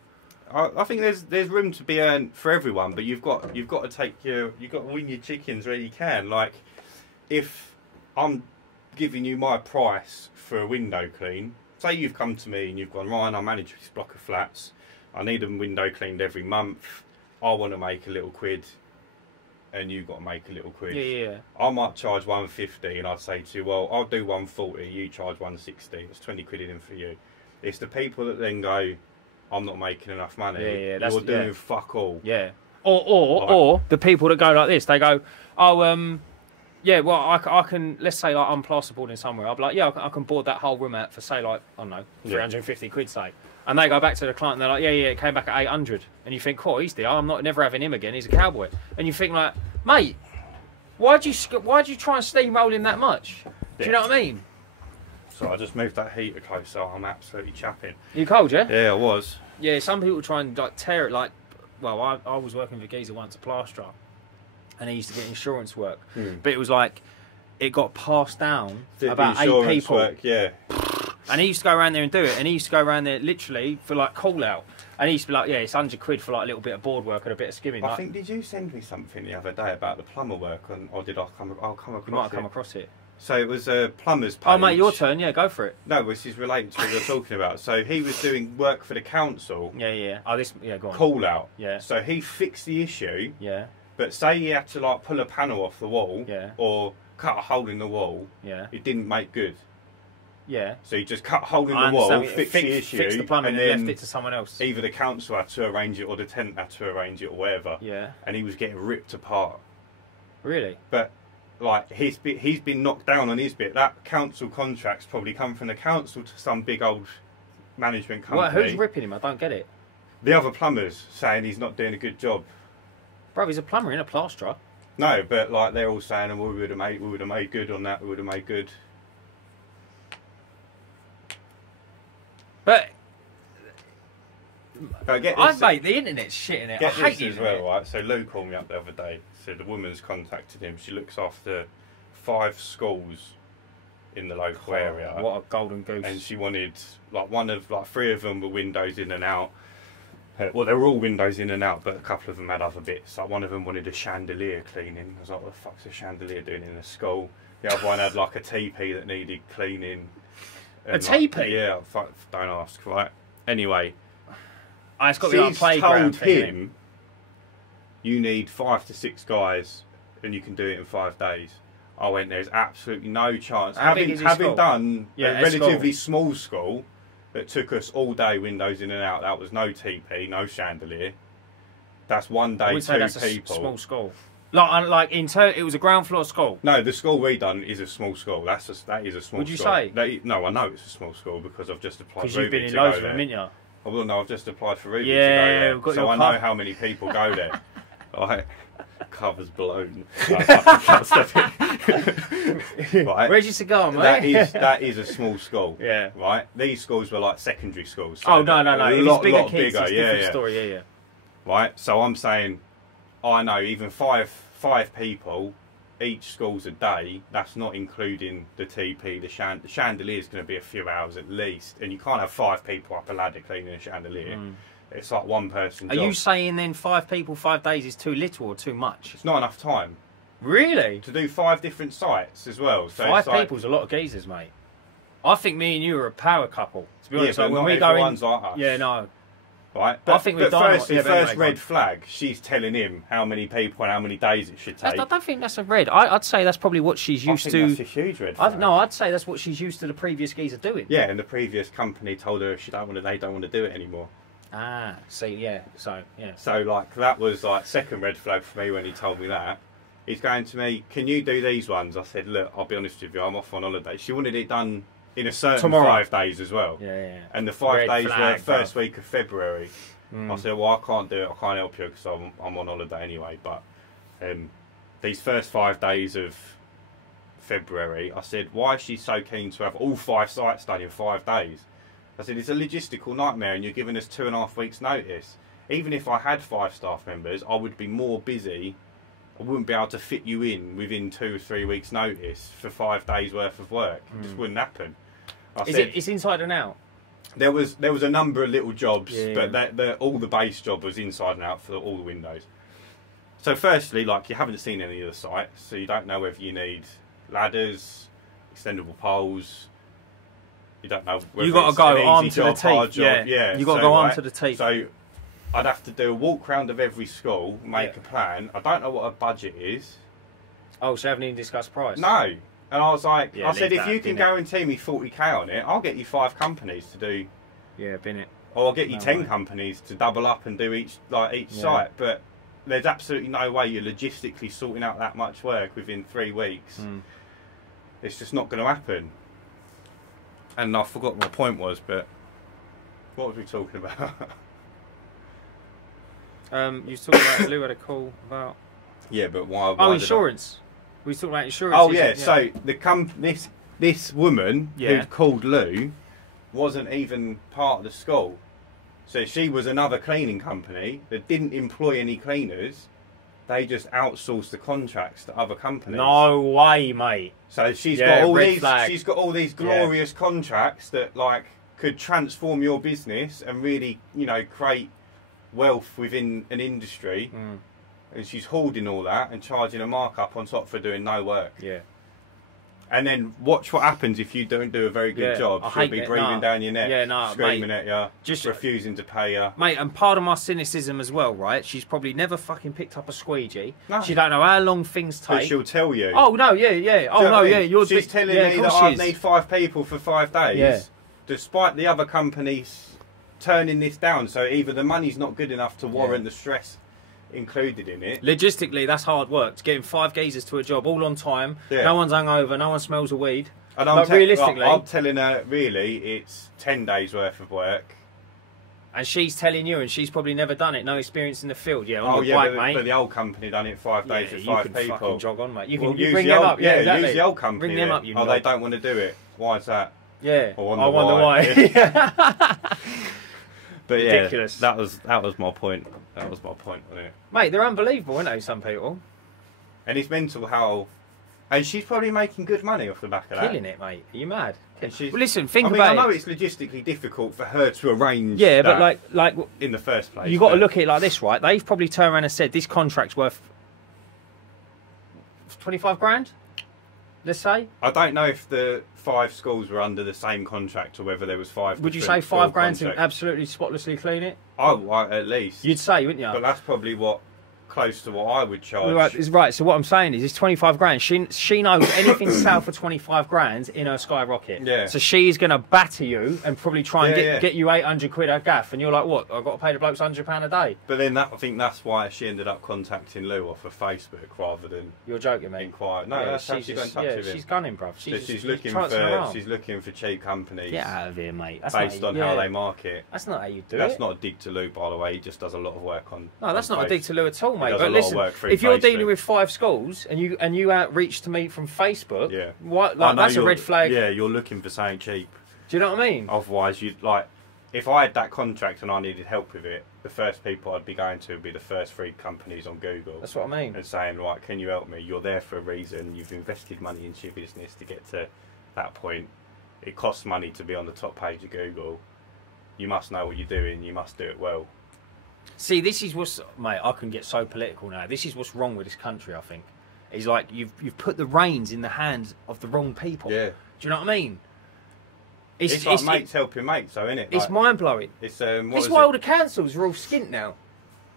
I think there's room to be earned for everyone, but you've got to win your chickens where you can. Like, if I'm giving you my price for a window clean, say you've come to me and you've gone, Ryan, I manage this block of flats, I need them window cleaned every month, I want to make a little quid, and you've got to make a little quid. Yeah. I might charge 150, and I'd say to you, well, I'll do 140, you charge 160, it's 20 quid in for you. It's the people that then go, I'm not making enough money. You're doing fuck all. Yeah. Or the people that go like this, they go, oh, yeah, well, I can, let's say like I'm plasterboarding somewhere. I'll be like, yeah, I can board that whole room out for, say, like, I don't know, 350 quid, say. And they go back to the client and they're like, yeah, it came back at 800. And you think, oh, he's I'm never having him again. He's a cowboy. And you think like, mate, why'd you try and steamroll him that much? Do you know what I mean? So I just moved that heater closer. I'm absolutely chapping. You cold, yeah? Yeah, I was. Yeah, some people try and like tear it. Like, well, I was working with a geezer once, a plasterer, and he used to get insurance work. But it was like it got passed down about 8 people. Work, yeah. And he used to go around there and do it. And he used to go around there literally for like call out. And he used to be like, yeah, it's 100 quid for like a little bit of board work and a bit of skimming. I think, did you send me something the other day about the plumber work? Or did I'll come across it? You might have come across it. So it was a plumber's page. Oh, mate, your turn. Yeah, go for it. No, this is related to what you're talking about. So he was doing work for the council. Yeah. Oh, go on. Call out. Yeah. So he fixed the issue. Yeah. But say he had to like pull a panel off the wall. Yeah. Or cut a hole in the wall. Yeah. It didn't make good. Yeah. So he just cut a hole in the wall, fixed the issue, fixed the plumbing, and then left it to someone else. Either the council had to arrange it or the tenant had to arrange it or whatever. Yeah. And he was getting ripped apart. Really? But like he's been knocked down on his bit. That council contract's probably come from the council to some big old management company. What? Who's ripping him? I don't get it. The other plumbers saying he's not doing a good job. Bro, he's a plumber, in a plasterer. No, but like they're all saying, well, we would have made good on that. We would have made good. But mate, the internet's shit in it. Get I hate this as well, right? So Lou called me up the other day. Said the woman's contacted him. She looks after 5 schools in the local area. What a golden goose! And she wanted like 3 of them were windows in and out. Well, they were all windows in and out, but a couple of them had other bits. Like one of them wanted a chandelier cleaning. I was like, what the fuck's a chandelier doing in a school? The other one had like a teepee that needed cleaning. A teepee? Yeah, don't ask. Right. Anyway, it's got to be like a playground told him, you need 5 to 6 guys, and you can do it in 5 days. I went, there's absolutely no chance. Having done a relatively small school that took us all day, windows in and out, that was no TP, no chandelier. That's one day, 2 people. A small school. It was a ground floor school. No, the school we done is a small school. That is a small school. Would you say? No, I know it's a small school because I've just applied. Because you've been in loads of them, haven't you? Oh, well, no, I've just applied for Ruby to go there, so I know how many people go there. Like, covers blown. Right. Where's your cigar, mate? That is a small school. Yeah. Right. These schools were like secondary schools. So no. A lot bigger. Yeah. Story. Yeah. Right. So I'm saying, I know even five people. Each school's a day. That's not including the TP. The chandelier is going to be a few hours at least, and you can't have 5 people up a ladder cleaning a chandelier. It's like one person. Are you saying then 5 people, 5 days is too little or too much? It's not enough time. Really? To do 5 different sites as well. So 5 people's a lot of geezers, mate. I think me and you are a power couple. To be honest, but when we go in, like us. Yeah, no. Right, but I think we've done the first red flag. She's telling him how many people and how many days it should take. I don't think that's a red. I'd say that's probably what she's used to. That's a huge red flag. I'd say that's what she's used to the previous geezer doing. Yeah, and the previous company told her they don't want to do it anymore. Ah, see, yeah. So like that was like second red flag for me when he told me that. He's going to me, can you do these ones? I said, look, I'll be honest with you, I'm off on holiday. She wanted it done in a certain 5 days as well. Yeah. And the 5 days were first week of February. I said, well, I can't do it. I can't help you because I'm on holiday anyway. But these first 5 days of February, I said, why is she so keen to have all 5 sites done in 5 days? I said, it's a logistical nightmare and you're giving us 2.5 weeks notice. Even if I had 5 staff members, I would be more busy I wouldn't be able to fit you in within 2 or 3 weeks' notice for 5 days worth of work. It just wouldn't happen. It's inside and out? There was a number of little jobs, but all the base job was inside and out for all the windows. So firstly, like, you haven't seen any of the sites, so you don't know whether you need ladders, extendable poles. You don't know whether you got to go arm to the teeth. Yeah. You got to go arm to the teeth. So I'd have to do a walk round of every school, make a plan. I don't know what a budget is. Oh, so you haven't even discussed price? No. And I was like, Yeah, I said, if you can innit? guarantee me 40k on it, I'll get you 5 companies to do. Yeah, bin it. Or I'll get you No 10 way. companies to double up and do each site. But there's absolutely no way you're logistically sorting out that much work within 3 weeks. It's just not going to happen. And I forgot what my point was, but what was we talking about? You was talking about Lou had a call about. Yeah, but why? Oh, insurance. We was talking about insurance. Oh yeah. So this woman Yeah. who'd called Lou wasn't even part of the school. So she was another cleaning company that didn't employ any cleaners. They just outsourced the contracts to other companies. No way, mate. So she's Yeah, got all red these. flag. She's got all these glorious contracts that like could transform your business and really, you know, create wealth within an industry. And she's hoarding all that and charging a markup on top for doing no work. Yeah. And then watch what happens if you don't do a very good job. I She'll hate be it. breathing down your neck, Yeah, no, screaming mate. at you, Just refusing to pay you. Mate, and part of my cynicism as well, right? She's probably never fucking picked up a squeegee. No. She don't know how long things But take. she'll tell you. Oh no, yeah. Do you Oh know no, what I mean? yeah. You're She's telling me that I need 5 people for 5 days, Yeah. despite the other companies turning this down. So either the money's not good enough to warrant the stress included in it. Logistically, that's hard work. It's getting 5 geezers to a job all on time. Yeah. No one's hungover. No one smells of weed. And Like, realistically, I'm telling her, really, it's 10 days worth of work. and she's telling you, and she's probably never done it. No experience in the field. Yeah, on Oh your yeah, bike, but mate. the old company done it 5 days with 5 you can people. fucking jog on, mate. You Well, can use bring the them old, up. Yeah, exactly. use the old company. Bring them then. up. You oh, knob. they don't want to do it. Why is that? Yeah, I I wonder wonder why. why. But yeah, Ridiculous. that was my point. That was my point on it. Mate, they're unbelievable, aren't they? Some people And it's mental how, and she's probably making good money off the back of that. killing it, mate. Are you mad? And she's, Well, listen, think I mean, about I know it. it's logistically difficult for her to arrange. Yeah, that but like in the first place, you got to but- look at it like this, right? They've probably turned around and said this contract's worth 25 grand. Let's say. I don't know if the 5 schools were under the same contract or whether there was 5. Would you say different 5 grand contracts. to absolutely spotlessly clean it? Oh, well, at least. You'd say, wouldn't you? But that's probably close to what I would charge. Right, is right. So what I'm saying is, it's 25 grand. She knows anything south of 25 grand in her skyrocket. Yeah. So she's going to batter you and probably try and Yeah, get you 800 quid a gaff, and you're like, what? I've got to pay the blokes £100 a day. But then I think that's why she ended up contacting Lou off of Facebook rather than You're joking, mate. inquire. No, Yeah, that's how she's she got in just- touch yeah, with him. she's gunning, bruv. So She's looking chancing her arm. she's looking for cheap companies Get out of here, mate. That's based not on yeah. how they market. That's not how you do That's it. not a dig to Lou, by the way. He just does a lot of work on. No, that's on not a dig Facebook. to Lou at all, mate. does a But lot of listen, work through if you're Facebook. dealing with 5 schools and you outreach to me from Facebook, Yeah. what? I Like, know that's a you're- red flag. Yeah, you're looking for something cheap. Do you know what I mean? Otherwise, you'd like. If I had that contract and I needed help with it, the first people I'd be going to would be the first 3 companies on Google. That's what I mean. And saying, right, can you help me? You're there for a reason. You've invested money into your business to get to that point. It costs money to be on the top page of Google. You must know what you're doing. You must do it well. See, this is what's, mate, I can get so political now. This is what's wrong with this country, I think. Is like you've put the reins in the hands of the wrong people. Yeah. Do you know what I mean? It's like mates helping mates, though, isn't it? It's Like, mind blowing. It's It's why all the councils are all skint now.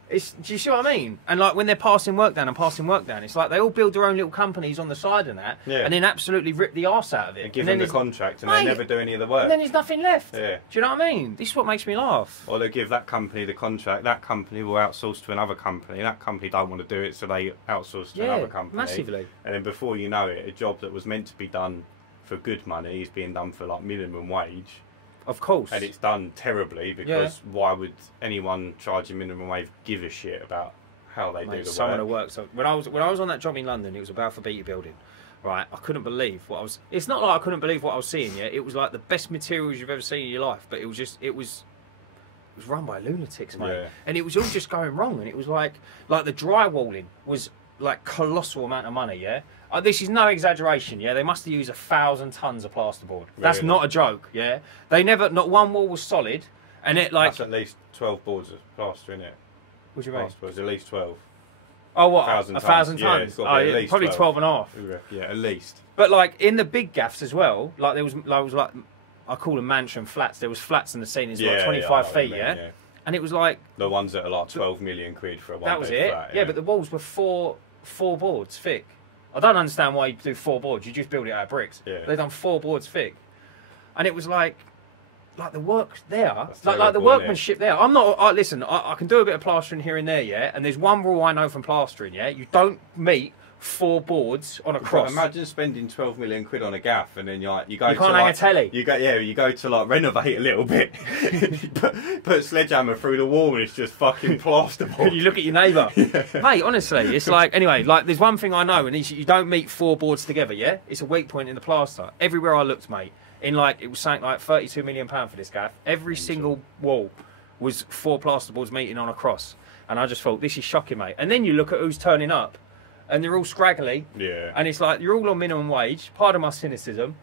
Do you see what I mean? And like when they're passing work down, it's like they all build their own little companies on the side of that, Yeah. and then absolutely rip the arse out of it. And give and them the there's- contract and Mate, they never do any of the work. And then there's nothing left. Yeah. Do you know what I mean? This is what makes me laugh. Or they give that company the contract, that company will outsource to another company, that company don't want to do it, so they outsource to Yeah, another company. massively. And then before you know it, a job that was meant to be done for good money is being done for like minimum wage. Of course. And it's done terribly because why would anyone charging minimum wage give a shit about how they do the someone who work? works. So when I was on that job in London, it was about for BT building. Right, I couldn't believe what I was. It's not like I couldn't believe what I was seeing. Yeah, it was like the best materials you've ever seen in your life. But it was run by lunatics, mate. Yeah. And it was all just going wrong. And it was like the drywalling was like colossal amount of money. Yeah, this is no exaggeration. Yeah, they must have used 1,000 tons of plasterboard. That's Really? not a joke. Yeah, not one wall was solid, and it like that's at least 12 boards of plaster in it. What do you mean? Plaster was at least 12. Oh, what? 1,000 1,000 Yeah, tons? it's got to be at least probably 12 and a half. Yeah, at least. But like in the big gaffs as well, like there was like I call them mansion flats. There was flats in the ceilings like 25 feet, yeah? And it was like the ones that are like 12 million quid for a one. That was it. Flat, yeah, but the walls were four boards thick. I don't understand why you do 4 boards. You just build it out of bricks. Yeah. They've done 4 boards thick, and it was like the work there, That's like the workmanship there. I'm not. Listen, I can do a bit of plastering here and there, yeah. And there's one rule I know from plastering, yeah. You don't meet 4 boards on a cross. Imagine spending 12 million quid on a gaff, and then you go. You can't to, hang a telly. You go to like renovate a little bit, put a sledgehammer through the wall, and it's just fucking plasterboard. You look at your neighbour, mate. Honestly, it's like anyway. Like there's one thing I know, and it's, you don't meet 4 boards together. Yeah, it's a weak point in the plaster. Everywhere I looked, mate. In like it was something like £32 million for this gaff. Every single wall was 4 plasterboards meeting on a cross, and I just thought this is shocking, mate. And then you look at who's turning up, and they're all scraggly. Yeah. And it's like you're all on minimum wage. Pardon my cynicism.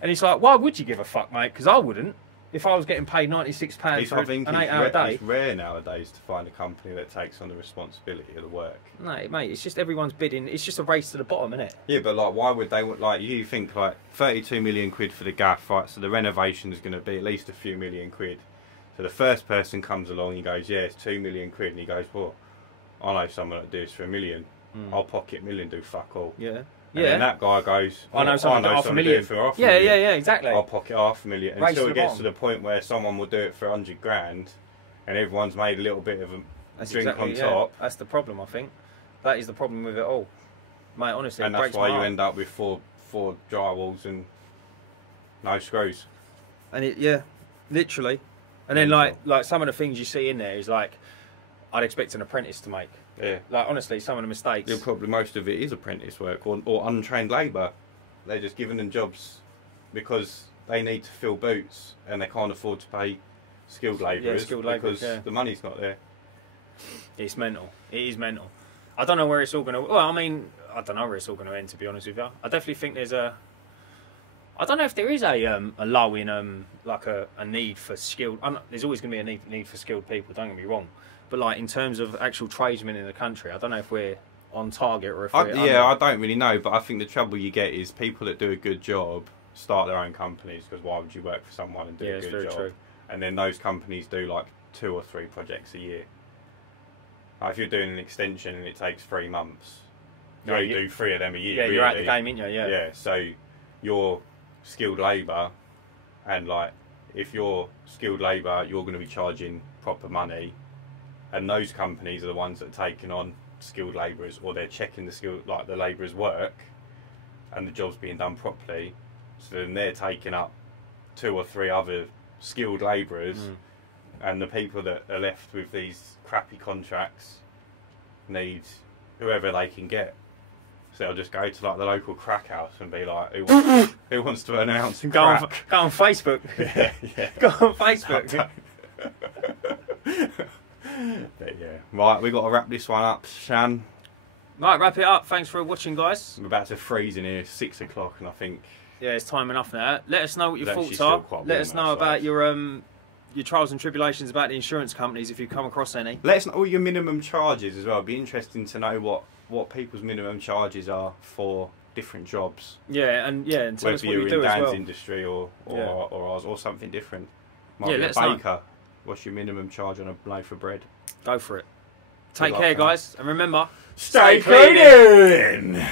And it's like, why would you give a fuck, mate? Because I wouldn't. If I was getting paid £96 for an 8-hour day. It's rare nowadays to find a company that takes on the responsibility of the work. No, mate, it's just everyone's bidding. It's just a race to the bottom, isn't it? Yeah, but like, why would they? Like, you think like 32 million quid for the gaff, right? So the renovation is going to be at least a few million quid. So the first person comes along, he goes, yeah, it's 2 million quid, and he goes, well, I know someone that do this for $1 million. I'll pocket $1 million, do fuck all. Yeah. And then that guy goes, I know someone do it for $500,000. Yeah, exactly. I'll pocket $500,000 until it gets to the point where someone will do it for $100,000, and everyone's made a little bit of a drink on top. That's the problem, I think. That is the problem with it all, mate. Honestly, and that's why you end up with four drywalls and no screws. And literally. And then like some of the things you see in there is like I'd expect an apprentice to make. Yeah. Like honestly, some of the mistakes. Yeah, probably most of it is apprentice work or untrained labour. They're just giving them jobs because they need to fill boots and they can't afford to pay skilled labourers because the money's not there. It's mental. It is mental. I don't know where it's all going to... Well, I mean, I don't know where it's all going to end, to be honest with you. I definitely think there's a... I don't know if there is a lull in like a need for skilled... there's always going to be a need for skilled people, don't get me wrong. But like in terms of actual tradesmen in the country, I don't know if we're on target or if we're... I don't really know, but I think the trouble you get is people that do a good job start their own companies because why would you work for someone and do a good job? True. And then those companies do like 2 or 3 projects a year. Like if you're doing an extension and it takes 3 months, you only do 3 of them a year. Yeah, you're at the game, aren't you? Yeah. Yeah, so you're skilled labour, and like if you're skilled labour, you're going to be charging proper money, and those companies are the ones that are taking on skilled labourers, or they're checking the labourers' work, and the job's being done properly. So then they're taking up 2 or 3 other skilled labourers. And the people that are left with these crappy contracts need whoever they can get. So they'll just go to like the local crack house and be like, who wants to announce crack? Go on Facebook. yeah. Go on Facebook. But yeah. Right, we've got to wrap this one up, Shan. Right, wrap it up. Thanks for watching, guys. We're about to freeze in here, 6 o'clock, and I think... Yeah, it's time enough now. Let us know what your thoughts are. Let us know about your trials and tribulations about the insurance companies if you come across any. Let us know all your minimum charges as well. It'd be interesting to know what people's minimum charges are for different jobs. Yeah, and tell us what you do as well. Whether you're in Dan's industry or ours or something different. Might be let a us baker. know. What's your minimum charge on a loaf of bread? Go for it. Take care, guys, and remember, stay clean!